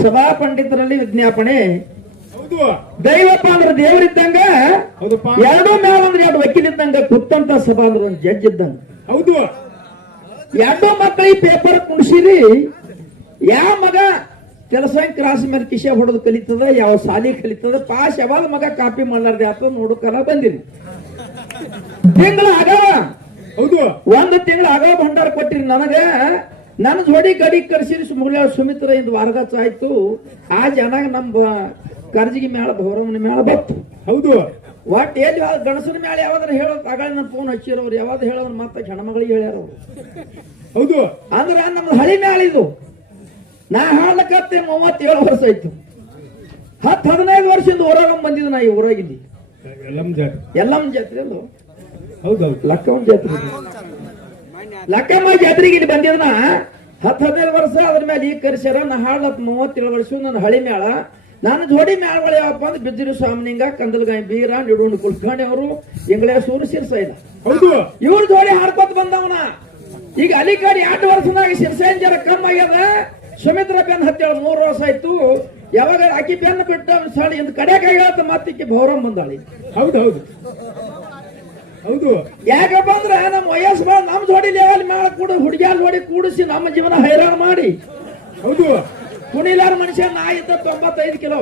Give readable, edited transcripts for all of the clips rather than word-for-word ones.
ಸಭಾ ಪಂಡಿತರಲ್ಲಿ ವಿಜ್ಞಾಪನೆ. ಹೌದು. ದೈವಪ್ಪ ಅಂದ್ರೆ ದೇವರಿದ್ದಂಗ, ಹೌದಪ್ಪ. ಎರಡೂ ಮೇಲ ಅಂದ್ರೆ ಎರಡು ವಕೀಲ್ ಇದ್ದಂಗ, ಕುತ್ತಂತ ಸಭಾ ಅಂದ್ರೆ ಒಂದು ಜಡ್ಜ್ ಇದ್ದಂಗ. ಹೌದು. ಎರಡೂ ಮಕ್ಕಳಿಗೆ ಪೇಪರ್ ಕುಣಿಸಿರಿ. ಯಾವ ಮಗ ಕೆಲಸ ಕ್ರಾಸ್ ಮೇಲೆ ಕಿಶೆ ಹೊಡೆದು ಕಲಿತದ, ಯಾವ ಸಾಲಿ ಕಲಿತದ, ಪಾಸ್ ಯಾವಾಗ ಮಗ ಕಾಪಿ ಮಾಡಲಾರ್ದೆ ಆತ ನೋಡಕಲ್ಲ ಬಂದಿರಿ. ತಿಂಗಳ ಆಗವ. ಹೌದು. ಒಂದು ತಿಂಗಳ ಆಗವ ಭಂಡಾರ ಕೊಟ್ಟಿರಿ ನನಗ. ನನ್ನ ಜೋಡಿ ಗಡಿ ಕರ್ಸಿರಿ ಸುಮಿತ್ರ ಇಂದ ವಾರದಾಚ ಆಯ್ತು. ಆ ಜನಾಗ ನಮ್ಮ ಕರ್ಜಿಗೆ ಮೇಳ ಭೌರವನ ಮೇಳ ಬತ್ತು. ಹೌದು. ಒಟ್ಟು ಎಲ್ಲಿ ಗಣಸನ ಮೇಳ ಯಾವ್ದಾರ ಹೇಳೋದು ಆಗಳ ನನ್ನ ಫೋನ್ ಹಚ್ಚಿರೋರು ಯಾವ್ದು ಹೇಳೋರು ಮತ್ತೆ ಹೆಣ್ಮಗಳಿಗೆ ಹೇಳ್ಯಾರ ಅವ್ರು. ಹೌದು. ಅಂದ್ರ ನಮ್ದು ಹಳಿ ಮೇಳ ಇದು. ನಾ ಹಾಡ್ಲಕತ್ತೆ 37 ವರ್ಷ ಆಯ್ತು. 10-15 ವರ್ಷದಿಂದ ಹೊರಗ ಬಂದಿದ್ದು ನಾ ಈ ಊರಾಗಿದ್ದಿ. ಎಲ್ಲಮ್ಮ ಜಾತ್ರೆ ಅಲ್ಲ, ಹೌದೌದು, ಲಕ್ಕಮ್ಮ ಜಾತ್ರೆ. ಲಕ್ಕಮ್ಮ ಜಾತ್ರೆಗೆ ಇಲ್ಲಿ ಬಂದಿದ್ನ 10-15 ವರ್ಷ. ಅದ್ರ ಮೇಲೆ ಈಗ ಕರ್ಸ್ಯಾರ. ನಾ ಹಾಡ್ಲತ್ 37 ವರ್ಷ. ನನ್ನ ಹಳಿ ಮೇಳ. ನಾನು ಜೋಡಿ ಮೇಳಗಳು ಯಾವಪ್ಪ ಅಂದ್ರೆ ಬಿದ್ದಿರು ಸ್ವಾಮಿನಿಂಗ, ಕಂದಲ್ಗಾಯಿ ಬೀರ, ನಿಡೂಣಿ ಕುಲ್ಕರ್ಣಿ ಅವರು, ಇಂಗ್ಲೇ ಸೂರು ಸಿರ್ಸೈದ. ಹೌದು. ಇವ್ರ ಜೋಡಿ ಹಾಡ್ಕೊತ ಬಂದವನ. ಈಗ ಅಲಿಕಾಡಿ 2 ವರ್ಷದಾಗ ಸಿರ್ಸೈನ್ ಜರ ಕಮ್ಮಿ ಆಗ್ಯದ. ಸುಮಿತ್ರ ಬೆನ್ 3 ವರ್ಷ ಆಯ್ತು. ಯಾವಾಗ ಆಕಿ ಬೆನ್ನ ಬಿಟ್ಟ ಸಾಡಿ ಇಂದ ಕಡೆಕ ಹೇಳ್ತ ಮತ್ತಿಕ್ಕಿ ಭೌರಂ ಬಂದಾಳಿ. ಹೌದು ಹೌದು ಹೌದು. ಯಾಕಪ್ಪ ಅಂದ್ರೆ ನಮ್ಮ ವಯಸ್ಸು ಬಾಳ ನಮ್ ಜೋಡಿ ಲೆವೆಲ್ ಮೇಳ ಕೂಡ ಹುಡುಗಿಯಾರ ಜೋಡಿ ಕೂಡಿಸಿ ನಮ್ಮ ಜೀವನ ಹೈರಾಣ ಮಾಡಿ. ಹೌದು. ಕುಣಿಲಾರ ಮನುಷ್ಯ ನಾ ಇದ್ದ 95 ಕಿಲೋ.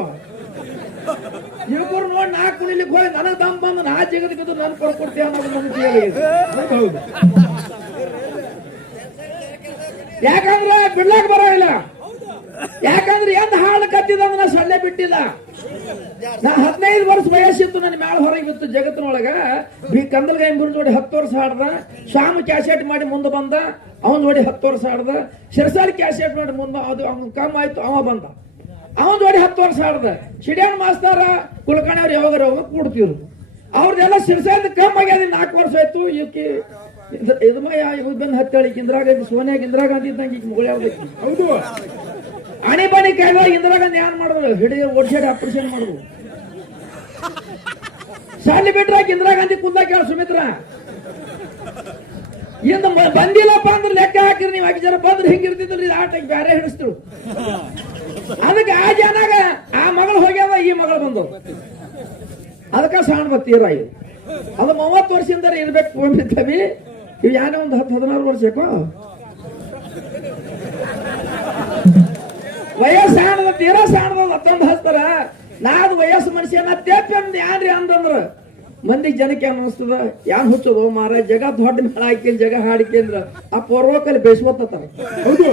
ಇವ್ರು ನೋಡಿ ನಾ ಕುಣಿಲಿಕ್ಕೆ ಹೋಗಿ ನನಗ್ ದಮ್ ಬಂದು ನಾ ಜಗತ್ತಿದ್ದು ನನ್ ಕೊಡ್ಕೊಡ್ತೇವೆ ಅನ್ನೋದು ನಮ್ಗೆ ತಿಳಿಯಲಿದೆ. ಹೌದು. ಯಾಕಂದ್ರೆ ಬಿಡ್ಲಾಕ್ ಬರೋಲ್ಲ. ಯಾಕಂದ್ರೆ ಎಂದ ಹಾಳು ಕತ್ತಿದಂಗ ನಾ ಸೊಳ್ಳೆ ಬಿಟ್ಟಿಲ್ಲ. ನಾ 15 ವರ್ಷ ವಯಸ್ಸಿತ್ತು. ನನ್ನ ಮೇಳ ಹೊರಗೆ ಬಿತ್ತು ಜಗತ್ತಿನೊಳಗ. ಕಂದಲ್ಗಾಯಿ ಗುರು ಜೋಡಿ 10 ವರ್ಷ ಆಡ್ದ. ಶಾಮ ಕ್ಯಾಸೆಟ್ ಮಾಡಿ ಮುಂದೆ ಬಂದ. ಅವನ್ ಜೋಡಿ 10 ವರ್ಷ ಆಡ್ದ. ಶಿರಸಾಲಿ ಕ್ಯಾಸೆಟ್ ಮಾಡಿ ಮುಂದೆ ಅದು ಅವ್ನ ಕಮ್ಮ ಆಯ್ತು. ಅವ ಬಂದ. ಅವನ್ ಜೋಡಿ 10 ವರ್ಷ ಆಡ್ದ. ಶಿಡ್ಯಾಣ ಮಾಸ್ತಾರ ಕುಲಕರ್ಣಿ ಅವ್ರು ಯಾವಾಗ ಕೂಡ್ತಿದ್ರು. ಅವ್ರದೆಲ್ಲ ಶಿರಸಾಲಿ ಕಮ್ಮ ಆಗ್ಯದ. 4 ವರ್ಷ ಆಯ್ತು. ಇವಕ್ಕೆ ಇದು ಬಂದು ಹತ್ತಳಿಕ್ ಇಂದಿರಾ ಗಾಂಧಿ, ಸೋನಿಯಾಗ ಇಂದಿರಾ ಗಾಂಧಿ ಇದ್ದಂಗೆ ಈಗ ಮುಗಿಯಾಡ್ಬೇಕು. ಹೌದು. ಅಣಿ ಬಣಿ ಕಾಯ್ದಾಗ ಇಂದಿರಾ ಗಾಂಧಿ ಏನ್ ಮಾಡಿದ್ರು? ಹಿಡಿದು ಓಡಿಸಾಡಿ ಆಪರೇಷನ್ ಮಾಡಿದ್ರು. ಶಾಲಿ ಬಿಟ್ರಾಕ ಇಂದಿರಾ ಗಾಂಧಿ ಕುಂದ ಕೇಳ ಸುಮಿತ್ರ ಇಂದ ಬಂದಿಲ್ಲಪ್ಪ ಅಂದ್ರೆ ಲೆಕ್ಕ ಹಾಕಿರಿ ನೀವು. 5 ಜನ ಬಂದ್ರೆ ಹಿಂಗಿರ್ತಿದ್ರಿ. ಆಟಕ್ಕೆ ಬೇರೆ ಹಿಡಿಸ್ತರು. ಅದಕ್ಕೆ ಆ ಜನಾಗ ಆ ಮಗಳು ಹೋಗ್ಯಾವ, ಈ ಮಗಳು ಬಂದವು. ಅದಕ್ಕ ಸಾಣ್ ಬತ್ತೀರ ಇದು. ಅದು 30 ವರ್ಷದಿಂದ ಇರ್ಬೇಕು ಹೋಗ್ಬಿಡ್ತವಿ. ಇವ್ ಯಾನೇ ಒಂದು 10-16 ವರ್ಷಕ್ಕೋ ವಯಸ್ಸಾಣದ ತೀರ ಸಾಣದ 19 ಹಚ್ತಾರ. ನಾದು ವಯಸ್ಸು ಮನುಷ್ಯನ ತೇಪಂದ್ ಯಾನ್ರಿ ಅಂದ್ರ ಮಂದಿಗೆ ಜನಕ್ಕೆ ಅನಿಸ್ತದ. ಯಾನ್ ಹುಚ್ಚದು ಮಾರ ಜಗ ದೊಡ್ಡ ಮೇಳ ಹಾಕಿಲ್ ಜಗ ಹಾಡಿಕೆಂದ್ರ ಆ ಪೂರ್ವಕಲ್ಲಿ ಬೇಸ್ಕೊತಾರ. ಹೌದು.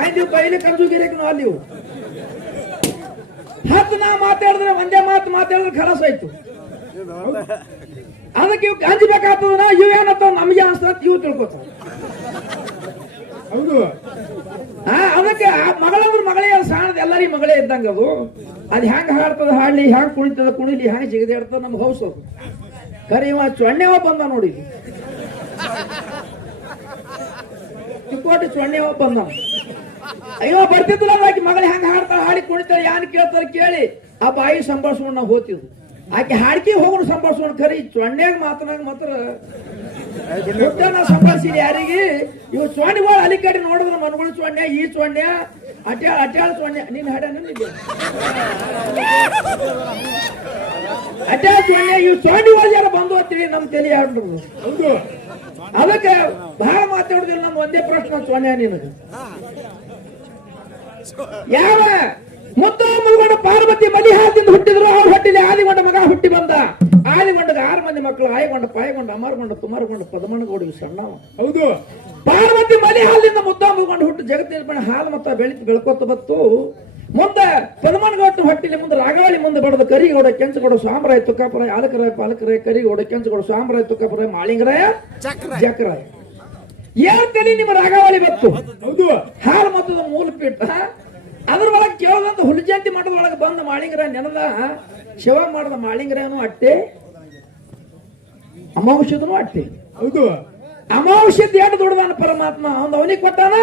ಆಯ್ತು ನೀವು ಪೈಲಿ ಕಂಜುಗಿರಿಕ್ ಅಲ್ಲಿ ನೀವು 10 ನಾ ಮಾತಾಡಿದ್ರೆ ಒಂದೇ ಮಾತಾಡಿದ್ರೆ ಖಲಾಸ ಆಯ್ತು. ಅದಕ್ಕೆ ಇವ್ ಅಂಜಬೇಕಾಗ್ತದ. ಇವ್ ಏನತ್ತ ನಮ್ಗೆ ಅನಿಸ್ತದ ಇವ್ ತಿಳ್ಕೊತಾರ. ಹೌದು. ಅದಕ್ಕೆ ಮಗಳಂದ್ರ ಮಗಳೇ ಸಾಣದ ಎಲ್ಲರಿಗೂ ಮಗಳೇ ಇದ್ದಂಗ. ಅದು ಹೆಂಗ ಹಾಡ್ತದ ಹಾಡ್ಲಿ, ಹೆಂಗ್ ಕುಣಿತದ ಕುಣಿಲಿ, ಹೆಂಗ್ ಜಿಗದಾಡ್ತದ ನಮ್ಗೆ ಹೌಸ್. ಅದು ಕರಿ ಇವ ಚೊಣ್ಣೆವ ಬಂದ ನೋಡಿ. ಚಿಕ್ಕೋಟಿ ಚೊಣ್ಣೆವ ಬಂದ. ಅಯ್ಯೋ ಬರ್ತಿದ್ದಿಲ್ಲ ಆಕಿ ಮಗಳು ಹೆಂಗ ಹಾಡ್ತಾಳ, ಹಾಡಿ ಕುಣಿತಾಳ, ಯಾನ್ ಕೇಳ್ತಾರ ಕೇಳಿ ಆ ಬಾಯಿ ಸಂಭಾಷಣೆ ನಾವು ಹೋಗ್ತಿದ್ವು. ಆಕೆ ಹಾಡ್ಕಿ ಹೋಗೋಣ ಸಂಭಾಷಣೆ. ಖರೀ ಚೊಣ್ಣೆಗ ಮಾತನಾಗ ಮಾತ್ರ ಸಂಭಾಷಿಸಿ ಯಾರಿಗೆ ಇವ್ ಚೊಣ್ಣೆಗಳು ಅಲ್ಲಿ ಕಡೆ ನೋಡಿದ್ರ ಮನ್ಗಳು ಚೊಣ್ಣೆ, ಈ ಚೊಣ್ಣೆ, ಅಟ್ಯಾಳ ಚೊಣ್ಣೆ. ನೀನ್ ಹಾಡ ಅಟ್ಯಾಳ ಚೊಣ್ಣೆ, ಇವ್ ಚೊಣ್ಣೆಗಳು ಯಾರ ಬಂದು ಅಂತೀವಿ ನಮ್ ತಲೆ ಹಾಡ್ರು. ಹೌದು. ಅದಕ್ಕೆ ಬಹಳ ಮಾತಾಡುದಿಲ್ಲ. ನಮ್ ಒಂದೇ ಪ್ರಶ್ನೆ ಚೊಣ್ಣೆ ನಿನಗೆ ಯಾವ ಮುದ್ದು ಮುಳುಗಡ ಪಾರ್ವತಿ ಮಲಿ ಹಾದಿಂದ ಹುಟ್ಟಿದ್ರು. ಅವ್ರ ಹೊಟ್ಟಿಲಿ ಆದಿಗೊಂಡ ಮಗ ಹುಟ್ಟಿ ಬಂದ. ಆದಿಗೊಂಡಗ 6 ಮಂದಿ ಮಕ್ಕಳು. ಆಯ್ಗೊಂಡ, ಪಾಯ್ಗೊಂಡ, ಅಮರಗೊಂಡ, ತುಮಾರಗೊಂಡ, ಪದಮಣ್ಣಗೋಡಿ ಸಣ್ಣವ. ಹೌದು. ಪಾರ್ವತಿ ಮಲಿ ಹಾಲಿಂದ ಮುದ್ದ ಮುಳುಗೊಂಡು ಹುಟ್ಟು ಜಗತ್ತಿನ ಹಾಲು ಮತ್ತ ಬೆಳ್ಕೊತ ಬತ್ತು. ಮುಂದೆ ಪದಮಣ್ಣಗೋಟ ಹೊಟ್ಟಿಲಿ ಮುಂದೆ ರಾಗಾವಳಿ ಮುಂದೆ ಬಡದ ಕರಿಗೌಡ, ಕೆಂಚಗೌಡ, ಸಾಂಬ್ರಾಯ, ತುಕ್ಕಪರಾಯ, ಆಲಕರಾಯ, ಪಾಲಕರಾಯ, ಕರಿಗೌಡ, ಕೆಂಚಗೌಡ, ಸಾಂಬ್ರಾಯ, ತುಕ್ಕಪರಾಯ, ಮಾಳಿಂಗರಾಯ, ಜಕರಾಯ. ಹೇಳ್ತೇನೆ ನಿಮ್ಮ ರಾಗಾವಳಿ ಬತ್ತು. ಹೌದು. ಹಾಲು ಮತ್ತದ ಮೂಲ ಪೀಠ. ಅದ್ರ ಒಳಗೆ ಕೇಳದಂತ ಹುಲಿಜಂತಿ ಮಠದ ಒಳಗೆ ಬಂದ ಮಾಳಿಂಗರಾಯ ನೆನದ. ಶಿವ ಮಾಡದ ಮಾಳಿಂಗರಾಯನು ಅಟ್ಟೆ, ಅಮಾವಾಸ್ಯದನು ಅಟ್ಟೆ. ಹೌದು. ಅಮಾವಾಸ್ಯದ ಎಷ್ಟು ದೊಡ್ಡದಾನ ಪರಮಾತ್ಮ ಒಂದು ಅವನಿಗೆ ಕೊಟ್ಟಾನ.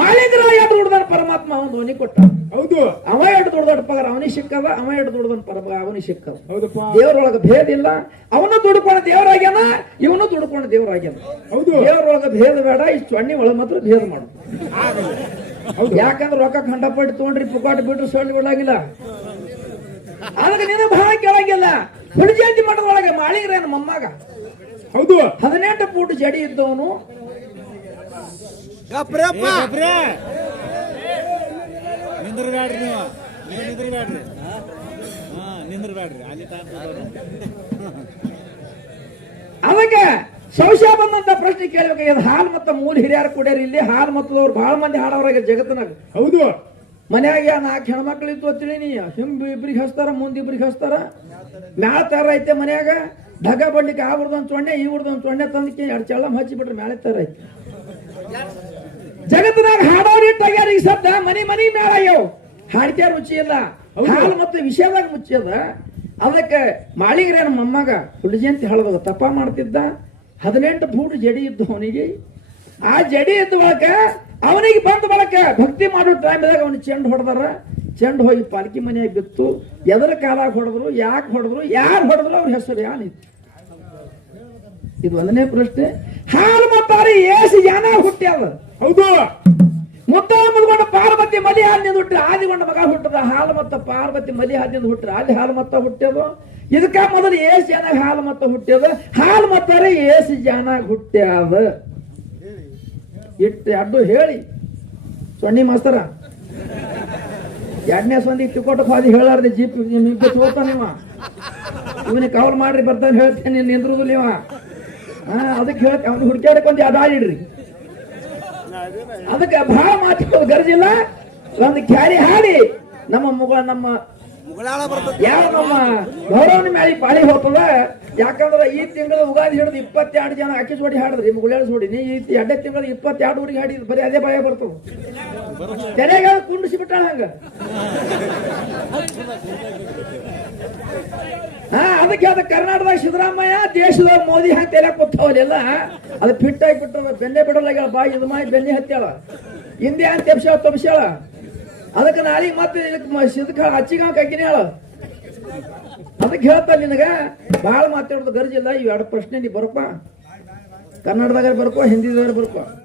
ಮಾಳಿಂಗರಾಯ ಎಷ್ಟು ದೊಡ್ಡದಾನ ಪರಮಾತ್ಮ ಒಂದು ಅವನಿಗೆ ಕೊಟ್ಟ. ಹೌದು. ಅವ ಎಷ್ಟು ದೊಡ್ಡ ಪಗಾರ ಅವನಿಗೆ ಸಿಕ್ಕದ, ಅವ ಎಷ್ಟು ದೊಡ್ಡದನ್ ಪರ ಅವನಿಗೆ ಸಿಕ್ಕದ. ಹೌದಪ್ಪ. ದೇವರೊಳಗೆ ಭೇದ ಇಲ್ಲ. ಅವನು ದುಡ್ಕೊಂಡು ದೇವರಾಗ್ಯಾನ, ಇವನು ದುಡ್ಕೊಂಡು ದೇವರಾಗ್ಯಾನ. ಹೌದು. ದೇವರೊಳಗೆ ಭೇದ ಬೇಡ. ಈ ಚೊಣ್ಣಿ ಒಳಗೆ ಮಾತ್ರ ಭೇದ ಮಾಡು. ಯಾಕಂದ್ರೆ ರೊಕ್ಕ ಖಂಡಪಟ್ಟು ತಗೊಂಡ್ರಿ ಪುಕಾಟ್ ಬಿಟ್ರು ಸೊಳ್ಳಿ ಬಿಡಲಾಗಿಲ್ಲ. ಅದಕ್ಕೆ ನೀನು ಬಹಳ ಕೇಳಂಗಿಲ್ಲ. ಹುಡುಜಾತಿ ಮಠದೊಳಗೆ ಮಾಳಿಗ್ರೇನ ಮೊಮ್ಮಗ ಹೌದು 18 ಫೂಟ್ ಜಡಿ ಇದ್ದವನು. ನಿಂದ್ರಬ್ಯಾಡ್ರಿ ನೀವು ನಿಂದ್ರಬ್ಯಾಡ್ರಿ ನಿಂದ್ರಬ್ಯಾಡ್ರಿ ಅಲ್ಲಿ ಅದಕ್ಕೆ ಶೌಶ ಬಂದಂತ ಪ್ರಶ್ನೆ ಕೇಳಬೇಕಾಗ್ಯದ. ಹಾಲು ಮತ್ತ ಮೂಲ ಹಿರಿಯರು ಕುಡಿಯರು ಇಲ್ಲಿ ಹಾಲು ಮತ್ತದವ್ರು ಬಹಳ ಮಂದಿ ಹಾಡವ್ರಾಗ ಜಗತ್ತಿನಾಗ. ಹೌದು ಮನ್ಯಾಗ 4 ಹೆಣ್ಮಕ್ಳು ಇತ್ತು ತಿಳಿನಿ. ಹಿಂಗ್ ಇಬ್ರಿಗೆ ಹಚ್ತಾರ, ಮುಂದ್ ಇಬ್ರಿಗೆ ಹಚ್ತಾರ. ಮ್ಯಾಳ ತರ ಐತೆ ಮನ್ಯಾಗ ಢಗ ಬಡ್ಲಿಕ್ಕೆ ಆ ಹುಡ್ದೊಂದ್ ಚೊಣ್ಣೆ ಈ ಹುಡ್ದೊಂದ್ ಚೊಣ್ಣೆ ತಂದಕ್ಕೆ 2 ಚಳ್ಳ ಹಚ್ಚಿ ಬಿಟ್ರೆ ಮ್ಯಾಳೆ ತರ ಐತೆ. ಜಗತ್ತಿನಾಗ ಹಾಡೋರು ಇಟ್ಟಾಗ್ಯಾರ. ಈ ಶಬ್ದ ಮನಿ ಮನಿ ಮ್ಯಾಳ ಆಗ್ಯಾವ. ಹಾಡ್ಕ್ಯಾರ ರುಚಿ ಇಲ್ಲ. ಹಾಲು ಮತ್ತೆ ವಿಷಯದಾಗ ಮುಚ್ಚಿ ಅದ. ಅದಕ್ಕೆ ಮಾಳಿಗ್ರೇನ ಮೊಮ್ಮಗ ಹುಡುಜಿ ಹೇಳದ ತಪ್ಪ ಮಾಡ್ತಿದ್ದ. 18 ಫೂಟ್ ಜಡಿ ಇದ್ದು ಅವನಿಗೆ. ಆ ಜಡಿ ಇದ್ದ ಬಳಕ ಅವನಿಗೆ ಬಂದ ಬಳಕ ಭಕ್ತಿ ಮಾಡೋ ಟೈಮ್ದಾಗ ಅವನಿಗೆ ಚೆಂಡು ಹೊಡೆದಾರ. ಚೆಂಡು ಹೋಗಿ ಪಾಲ್ಕಿ ಮನೆಯಾಗ ಬಿತ್ತು. ಎದರ ಕಾಲಾಗ ಹೊಡೆದ್ರು, ಯಾಕೆ ಹೊಡೆದ್ರು, ಯಾರು ಹೊಡೆದ್ರು, ಅವ್ರ ಹೆಸರು ಯಾನಿತ್ತು. ಇದು ಒಂದನೇ ಪ್ರಶ್ನೆ. ಹಾಲು ಮತ್ತಾರಿ ಏಸು ಜನ ಹುಟ್ಟ್ಯಾವ. ಹೌದು ಮುತ್ತ ಮುದ್ಕೊಂಡ ಪಾರ್ವತಿ ಮಲಿ ಹಾಲಿನಿಂದ ಹುಟ್ಟ್ರ ಆದಿಗೊಂಡ ಮಗ ಹುಟ್ಟದ. ಹಾಲು ಮತ್ತ ಪಾರ್ವತಿ ಮಲಿ ಹಾಲಿನಿಂದ ಹುಟ್ಟ್ರ ಅಲ್ಲಿ ಹಾಲು ಮತ್ತ ಹುಟ್ಟ್ಯದು. ಇದಕ್ಕ ಮೊದಲು ಏಸು ಜನ ಹಾಲು ಮತ್ತ ಹುಟ್ಟ್ಯದ. ಹಾಲು ಮತ್ತಾರಿ ಏಸು ಜನ ಹುಟ್ಟ್ಯಾದ. ಇಟ್ಟು ಅಡ್ಡು ಹೇಳಿ ಸೊನ್ನಿ ಮಾಸ್ತರ 2ನೇ ಸಂದಿಗೆ ತಿಕೋಟಕ್ಕೆ ಹೋದಿ ಹೇಳಾರ್ದೆ ಜೀಪ್ ನಿಮ್ಗೆ ತೋತಾನಿವ ಇವನಿಗೆ ಕವರ್ ಮಾಡ್ರಿ ಬರ್ತಾನೆ ಹೇಳ್ತೇನೆ ನಿಂದ್ರುದಿಲ್ಲ ಇವ. ಅದಕ್ಕೆ ಹೇಳ ಅವ್ನು ಹುಡ್ಕ್ಯಾಡಕ್ಕೆ ಒಂದು ಅದಾಡಿಡ್ರಿ. ಅದಕ್ಕೆ ಬಹಳ ಮಾತಾಡೋದು ಗರ್ಜಿಲ್ಲ. ಒಂದು ಕ್ಯಾರಿ ಹಾಡಿ ನಮ್ಮ ಯಾವ ನಮ್ಮ ಗೌರವನ ಮ್ಯಾಲಿ ಪಾಳಿ ಹೋಗ್ತದ. ಯಾಕಂದ್ರೆ ಈ ತಿಂಗಳ ಉಗಾದಿ ಹಿಡಿದು 22 ಜನ ಅಕ್ಕಿ ಜೋಡಿ ಹಾಡಿದ್ರಿ. ಗುಳ್ಯಾಳ ಜೋಡಿ ಈ 2 ತಿಂಗಳ 22 ಊರಿಗೆ ಹಾಡಿದ್ ಬರೀ ಅದೇ ಭಯ ಬರ್ತದ. ತೆರೆಗ ಕುಂಡಿಸಿ ಬಿಟ್ಟಾಳ ಹಂಗ. ಅದಕ್ಕೆ ಅದ ಕರ್ನಾಟಕದಾಗ ಸಿದ್ದರಾಮಯ್ಯ ದೇಶದಾಗ ಮೋದಿ ಹಂಗ ತೆರೆ ಕೂತಾವಲ್ಲ. ಅದು ಫಿಟ್ ಆಗಿ ಬಿಟ್ಟದ. ಬೆನ್ನೆ ಬಿಡಲಾಗ್ಯಾಳ. ಬಾಯಿ ಇದು ಮಾಡಿ ಬೆನ್ನೆ ಹತ್ಯಾಳ. ಹಿಂದೆ ಅಂತ ತಪ್ಸ್ಯಾಳ. ಅದಕ್ಕೆ ನಾಳೆ ಮತ್ತೆ ಸಿದ್ಕ ಹಚ್ಚಿಗಾವ ಕಗ್ಗಿನ ಹೇಳ. ಅದಕ್ಕೆ ಹೇಳ್ತಾ ನಿನಗ ಬಹಳ ಮಾತಾಡೋದು ಗರ್ಜಿಲ್ಲ. ಇವ್ 2 ಪ್ರಶ್ನೆ ನೀ ಬರ್ಪ. ಕನ್ನಡದಾಗ ಬರ್ಕೋ, ಹಿಂದಿದಾಗ ಬರ್ಕೋ.